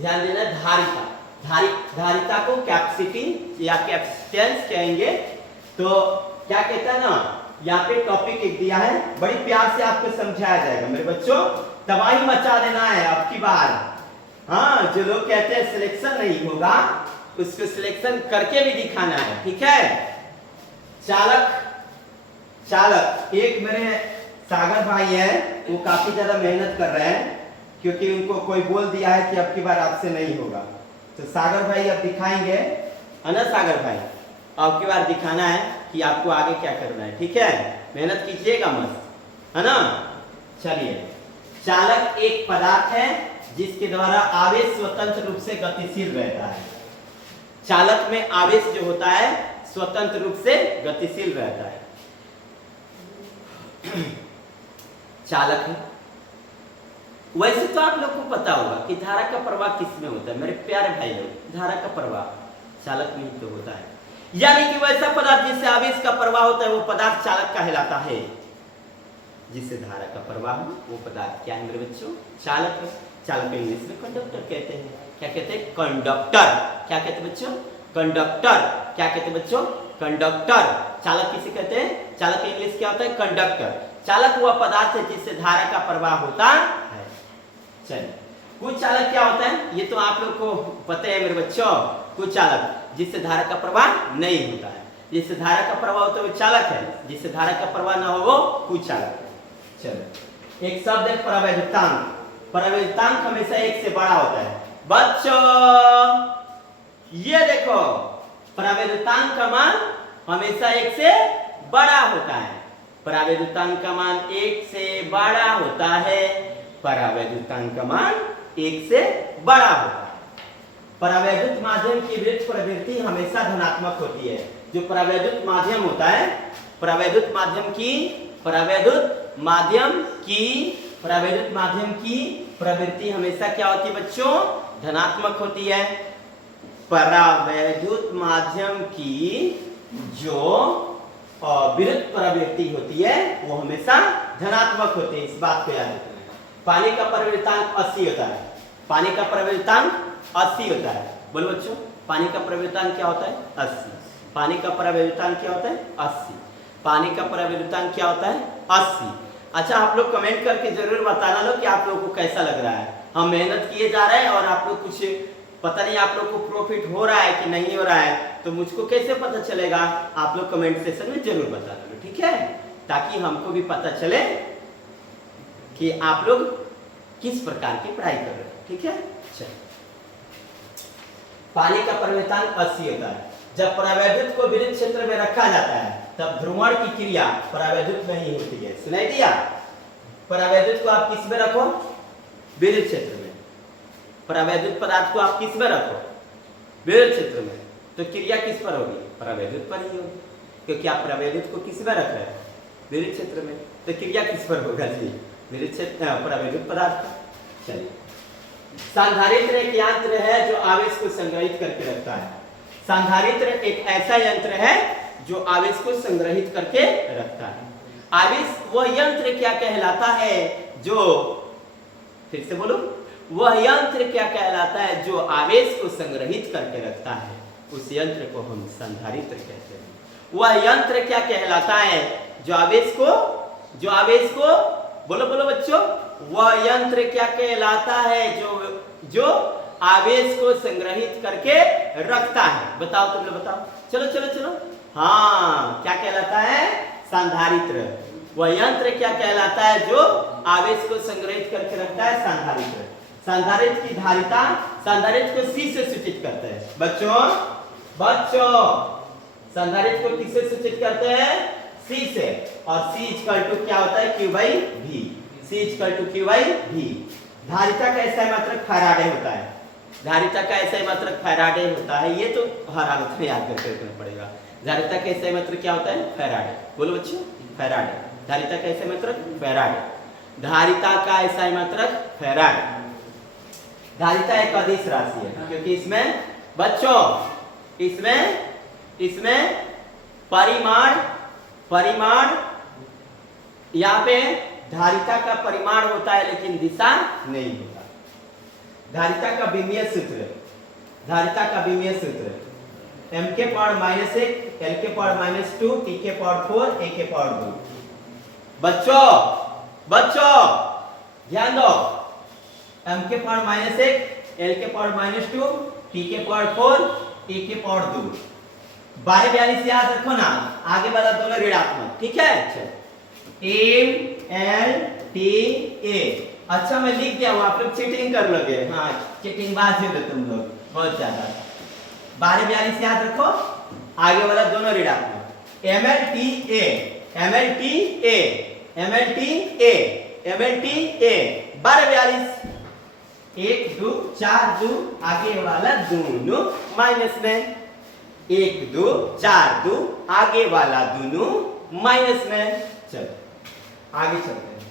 ध्यान देना, धारिता, धारिता को कैपेसिटी या कैपेसिटेंस कहेंगे। तो क्या कहता है ना, यहाँ पे टॉपिक एक दिया है, बड़ी प्यार से आपको समझाया जाएगा मेरे बच्चों, तबाही मचा देना है अब की बार। हाँ, जो लोग कहते हैं सिलेक्शन नहीं होगा, उसको सिलेक्शन करके भी दिखाना है, ठीक है। चालक एक मेरे सागर भाई है, वो काफी ज्यादा मेहनत कर रहे हैं, क्योंकि उनको कोई बोल दिया है कि अब की बार आपसे नहीं होगा। तो सागर भाई अब दिखाएंगे, है ना सागर भाई, अब की बार दिखाना है कि आपको आगे क्या करना है, ठीक है। मेहनत कीजिएगा मस्त, है ना। चलिए, चालक एक पदार्थ है जिसके द्वारा आवेश स्वतंत्र रूप से गतिशील रहता है। चालक में आवेश जो होता है स्वतंत्र रूप से गतिशील रहता है। चालक है, वैसे तो आप लोग को पता होगा कि धारा का प्रवाह किसमें होता है मेरे प्यारे भाई लोग, धारा का प्रवाह चालक में ही तो होता है। यानी कि वैसा पदार्थ जिससे आवेश का प्रवाह होता है वो पदार्थ चालक कहलाता है। जिससे धारा का प्रवाह हो वो पदार्थ क्या है मेरे बच्चों? चालक है। चालक इंग्लिश में कंडक्टर कहते हैं। क्या कहते हैं? कंडक्टर। क्या कहते हैं बच्चों? कंडक्टर। क्या कहते हैं बच्चों? कंडक्टर। चालक किसे कहते हैं? चालक इंग्लिश क्या होता है? कंडक्टर। चालक वह पदार्थ है जिससे धारा का प्रवाह होता है। चलिए, कुछ चालक क्या होता है ये तो आप लोग को पता है मेरे बच्चों। कुछ चालक जिससे धारा का प्रवाह नहीं होता है, जिससे धारा का प्रवाह होता है वो चालक है, जिससे धारा का प्रवाह न हो वो कुछ चालक है। चलो, एक शब्द है प्रवैधतांक। प्रवैधतांक हमेशा एक से बड़ा होता है। बच्चों ये देखो, प्रवैधतांक का मान हमेशा एक से बड़ा होता है। प्रवैधतांक का मान एक से बड़ा होता है। प्रवैधतांक का मान एक से बड़ा होता है। परावैद्युत माध्यम की विद्युत प्रवृत्ति हमेशा धनात्मक होती है। जो परावैद्युत माध्यम होता है, परावैद्युत माध्यम की प्रवृत्ति हमेशा क्या होती है बच्चों? धनात्मक होती है। परावैद्युत माध्यम की जो विद्युत प्रवृत्ति होती है वो हमेशा धनात्मक होती है। इस बात को याद रखना। पानी का प्रवृत्तांक 80 होता है। पानी का प्रवृत्तांक 80 होता है। बोलो बच्चों, पानी का प्रवृत्तांक क्या होता है? 80। पानी का प्रवृत्तांक क्या होता है? 80। पानी का प्रवृत्तांक क्या होता है? 80। अच्छा, आप लोग कमेंट करके जरूर बताना लो कि आप लोगों को कैसा लग रहा है। हम मेहनत किए जा रहे हैं और आप लोग कुछ पता नहीं आप लोग को प्रॉफिट हो रहा है कि नहीं हो रहा है, तो मुझको कैसे पता चलेगा? आप लोग कमेंट सेक्शन में जरूर बताना लो, ठीक है, ताकि हमको भी पता चले कि आप लोग किस प्रकार की पढ़ाई कर रहे हैं, ठीक है। चलिए, पानी का प्रवृत्तांक 80 होता है। जब परावैद्युत को विद्युत क्षेत्र में रखा जाता है तब ध्रुवण की क्रिया परावैद्युत में ही होती है। सुनाई दिया? परावैद्युत को आप किस में रखो? विद्युत क्षेत्र में। परावैद्युत पदार्थ को आप किस में रखो? विद्युत क्षेत्र में। तो क्रिया किस पर होगी? परावैद्युत पर ही होगी, क्योंकि आप परावैद्युत को किस में रख रहे हैं? विद्युत क्षेत्र में। तो क्रिया किस पर होगा जी? विद्युत क्षेत्र, परावैद्युत पदार्थ। चलिए, संधारित्र एक यंत्र है जो आवेश को संग्रहित करके रखता है। संधारित्र एक ऐसा यंत्र है जो आवेश को संग्रहित करके रखता है। आवेश वह यंत्र क्या कहलाता है जो, फिर से बोलो, वह यंत्र क्या कहलाता है जो आवेश को संग्रहित करके रखता है? उस यंत्र को हम संधारित्र कहते हैं। वह यंत्र क्या कहलाता है जो आवेश को बोलो बोलो बच्चों, वह यंत्र क्या कहलाता है जो आवेश को संग्रहित करके रखता है? बताओ, तुम लोग बताओ। चलो चलो चलो। हाँ, क्या कहलाता है? संधारित्र। वह यंत्र क्या कहलाता है जो आवेश को संग्रहित करके रखता है? संधारित्र। संधारित्र की धारिता, संधारित्र को C से सूचित करते हैं बच्चों। संधारित्र को किससे सूचित करते हैं? C से। और C इक्वल टू क्या होता है? Q by V। C equal to Q by V। धारिता का ऐसा मात्रक फैराडे होता है। धारिता का ऐसा मात्रक फैराडे होता है। ये तो हर हालत में याद करके रखना पड़ेगा। धारिता का ऐसा मात्रक क्या होता है? फैराडे। बोलो बच्चों, फैराडे। धारिता का ऐसा मात्रक फैराडे। धारिता का ऐसा मात्रक फैराडे। धारिता एक अदिश राशि है, क्योंकि इसमें बच्चों, इसमें परिमाण यहाँ पे धारिता का परिमाण होता है, लेकिन दिशा नहीं होता। धारिता का विमीय सूत्र m के पावर -1, l के पावर -2, t के पावर 4, a के पावर 2। बच्चों ध्यान दो। m के पावर -1, l के पावर -2, t के पावर 4, a के पावर 2। 12 से याद रखो ना, आगे वाला दोनों ऋणात्मक, ठीक है? m l t a। अच्छा, मैं लिख दिया हूं, आप लोग चीटिंग कर लोगे। हाँ, चीटिंग बाज हो तुम लोग बहुत ज्यादा। 12 से याद रखो, आगे वाला दोनों ऋणात्मक। mlta 12 1 2 4 2, आगे वाला दोनों माइनस में। 1 2 4 2, आगे वाला दोनों माइनस में। चलो आगे चलते हैं।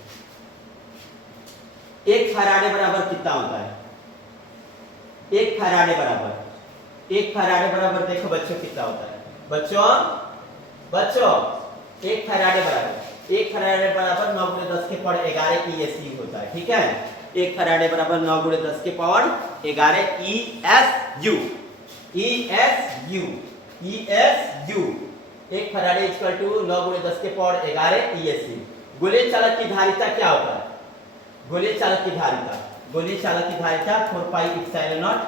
1 फैराडे बराबर कितना होता है? 1 फैराडे बराबर देखो बच्चों कितना होता है? बच्चों 1 फैराडे बराबर 9 × 10 के पावर 11 ESU होता है, ठीक है? 1 फैराडे बराबर 9 × 10 के power 11 ESU। 1 faraday equal to 9 × 10 के पावर 11 ESU। गोलीय चालक की धारिता क्या होता है? गोलीय चालक की धारिता 4 पाई एप्सिलॉन नॉट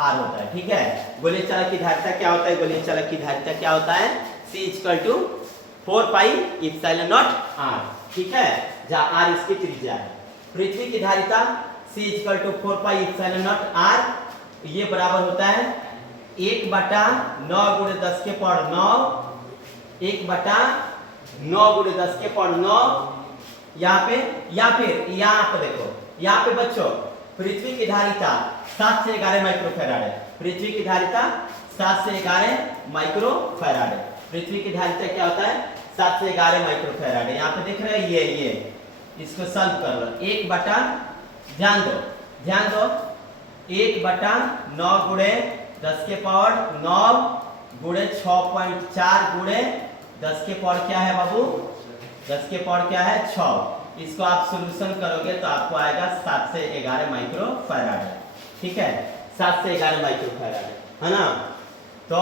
R होता है, ठीक है? गोलीय चालक की धारिता क्या होता है? गोलीय चालक की धारिता क्या होता है? C equal to 4 pi epsilon naught R, ठीक है? जहां R इसकी त्रिज्या है। पृथ्वी की धारिता C equal to 4 pi epsilon naught R, ये बराबर होता है 1/9 × 10 के पावर 9, 1/9 × 10 के पावर 9। यहाँ पे देखो, यहाँ पे बच्चों पृथ्वी की धारिता 7 से 11 माइक्रोफैराड है। पृथ्वी की धारिता 7 से 11 माइक्रोफैराड है। पृथ्वी की धारिता क्या होता है? 7 से 11 माइक्रोफैराड है। यहाँ पे देख रहे हैं, ये इसको सॉल्व कर लो। 1/ध्यान दो 1/9 × 10 के पावर 9 × 6.4 × 10 के पावर क्या है बाबू? 10 के पावर क्या है? 6। इसको आप सॉल्यूशन करोगे तो आपको आएगा 7 से 11 माइक्रोफैराड, ठीक है? 7 से 11 माइक्रोफैराड है ना? तो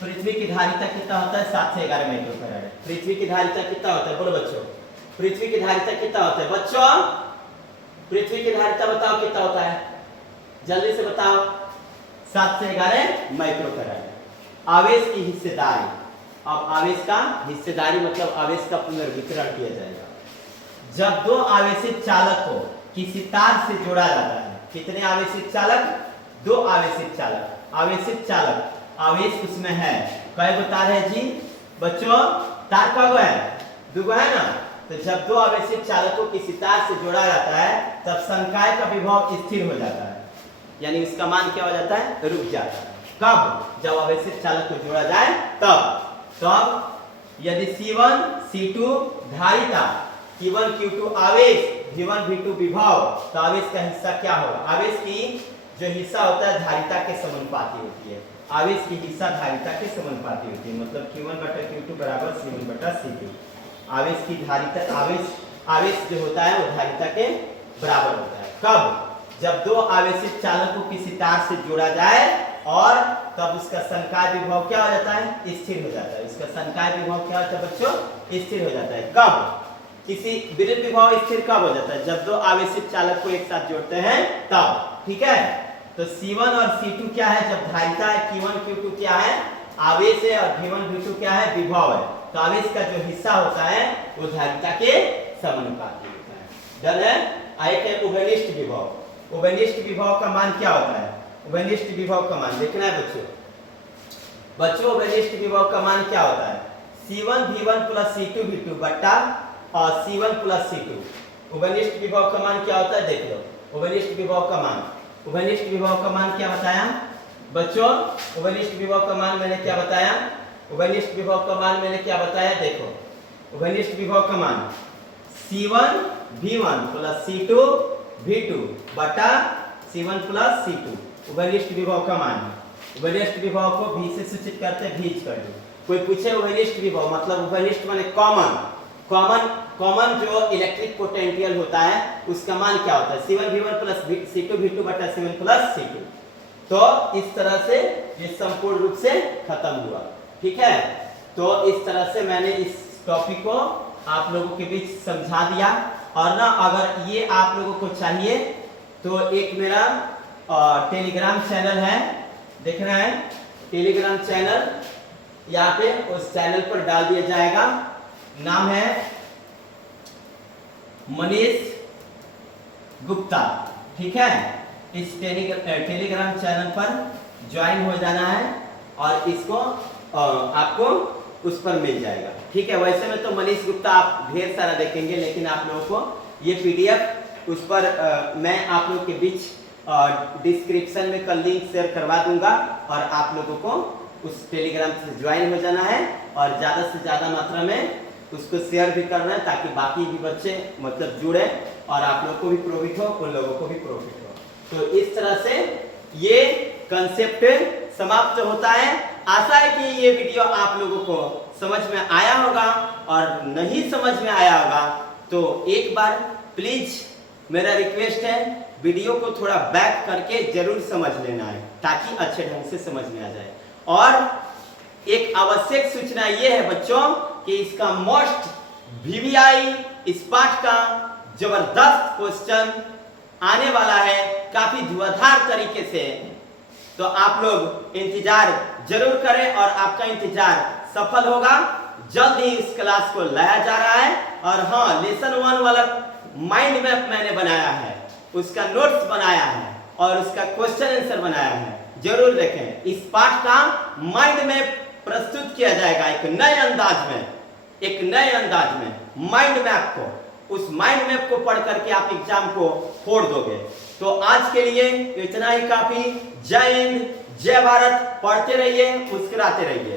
पृथ्वी की धारिता कितना होता है? 7 से 11 माइक्रोफैराड। पृथ्वी की धारिता कितना होता है? बोलो बच्चों, पृथ्वी की धारिता कितना होता है? बच्चों पृथ्वी की धारिता बताओ कितना होता है? जल्दी से बताओ। 7 से 11 माइक्रोफैराड। आवेश की हिस्सेदारी, अब आवेश का हिस्सेदारी मतलब आवेश का पुनर्वितरण किया जाएगा। जब 2 आवेशित चालक को किसी तार से जोड़ा जाता है। कितने आवेशित चालक? 2 आवेशित चालक। आवेशित चालक, आवेश उसमें है, कई गो तार है जी? बच्चों तार कब है, दुगो है ना। तो जब दो आवेशित चालकों किसी तार से जोड़ा जाता है तब संकाय का विभव स्थिर हो जाता है, यानी उसका मान क्या हो जाता है, रुक जाता है। कब, जब आवेशित चालक को जोड़ा जाए तब यदि C1 C2 धारिता, Q1 Q2 आवेश, V1 V2 विभव, तो आवेश का हिस्सा क्या होगा, आवेश की जो हिस्सा होता है धारिता के समानुपाती होती है, आवेश की हिस्सा धारिता के समानुपाती होती है, मतलब Q1 बटा Q2 बराबर C1 बटा C2। आवेश की धारिता, आवेश जो होता है वो धारिता के बराबर होता है। कब, जब दो आवेशित चालक को किसी तार से जोड़ा जाए और तब उसका संकाय विभव क्या हो जाता है, स्थिर हो जाता है। उसका संकाय विभव क्या होता है बच्चों, स्थिर हो जाता है। कब, किसी विद्युत विभव स्थिर कब हो जाता है, जब दो आवेशित चालक को एक साथ जोड़ते हैं तब, ठीक है। तो C1 और C2 क्या है, जब धारिता है, Q1 Q2 क्या है, आवेश है, और V1 V2 क्या है, विभव है। तो आवेश का जो हिस्सा होता है वो धारिता के समानुपाती होता है। डन है। एक है उभयनिष्ठ विभव। उभयनिष्ठ विभव का मान क्या होता है, उभयनिष्ठ विभव का मान देखना है बच्चों उभयनिष्ठ विभव का मान क्या होता है, C1 V1 plus C2 V2 बट्टा और C1 प्लस C2। उभयनिष्ठ विभव का मान क्या होता है, देख लो उभयनिष्ठ विभव का मान। उभयनिष्ठ विभव का मान क्या बताया बच्चों, उभयनिष्ठ विभव का मान मैंने क्या बताया, उभयनिष्ठ विभव का मान मैंने क्या बताया, देखो उभयनिष्ठ विभव का मान C1 V1 plus C2 V2 बटा C1 प्लस C2, उभयनिष्ठ विभव का मान। उभयनिष्ठ विभव को V से सूचित करते हैं, भीज कर दो। कोई पूछे उभयनिष्ठ विभव मतलब उभयनिष्ठ माने कॉमन जो इलेक्ट्रिक पोटेंशियल होता है उसका मान क्या होता है, C1 V1 plus C2 V2 बटा C1 प्लस C2। तो इस तरह से ये संपूर्ण रूप से खत्म हुआ, ठीक है। तो इस तरह से मैंने इस टॉपिक को आप लोगों के बीच समझा दिया। और ना अगर ये आप लोगों को चाहिए तो एक मेरा टेलीग्राम चैनल है, देखना है टेलीग्राम चैनल, यहाँ पे उस चैनल पर डाल दिया जाएगा। नाम है मनीष गुप्ता, ठीक है। इस टेलीग्राम चैनल पर ज्वाइन हो जाना है और इसको आपको उस पर मिल जाएगा, ठीक है। वैसे में तो मनीष गुप्ता आप ढेर सारा देखेंगे, लेकिन आप लोगों को ये PDF उस पर मैं आप लोगों के बीच डिस्क्रिप्शन में कल लिंक शेयर करवा दूंगा और आप लोगों को उस टेलीग्राम से ज्वाइन हो जाना है और ज़्यादा से ज़्यादा मात्रा में उसको शेयर भी करना है ताकि बाकी भी बच्चे मतलब जुड़े और आप लोगों को भी प्रॉफिट हो, उन लोगों को भी प्रॉफिट हो। तो इस तरह से ये कंसेप्ट समाप्त होता है। आशा है कि ये वीडियो आप लोगों को समझ में आया होगा, और नहीं समझ में आया होगा तो एक बार प्लीज मेरा रिक्वेस्ट है वीडियो को थोड़ा बैक करके जरूर समझ लेना है ताकि अच्छे ढंग से समझ में आ जाए। और एक आवश्यक सूचना ये है बच्चों कि इसका मोस्ट VVI इस पाठ का जबरदस्त क्वेश्चन आने वाला है काफी धुआंधार तरीके से। तो आप लोग इंतजार जरूर करें और आपका इंतजार सफल होगा। जल्द ही इस क्लास को लाया जा रहा है। और हाँ, लेसन 1 वाला माइंड मैप मैंने बनाया है, उसका नोट्स बनाया है और उसका क्वेश्चन आंसर बनाया है, जरूर देखें। इस पाठ का माइंड मैप प्रस्तुत किया जाएगा एक नए अंदाज में माइंड मैप को, उस माइंड मैप को पढ़ करके आप एग्जाम को फोड़ दोगे। तो आज के लिए इतना ही काफी। जय हिंद, जय भारत। पढ़ते रहिए, मुस्कुराते रहिए।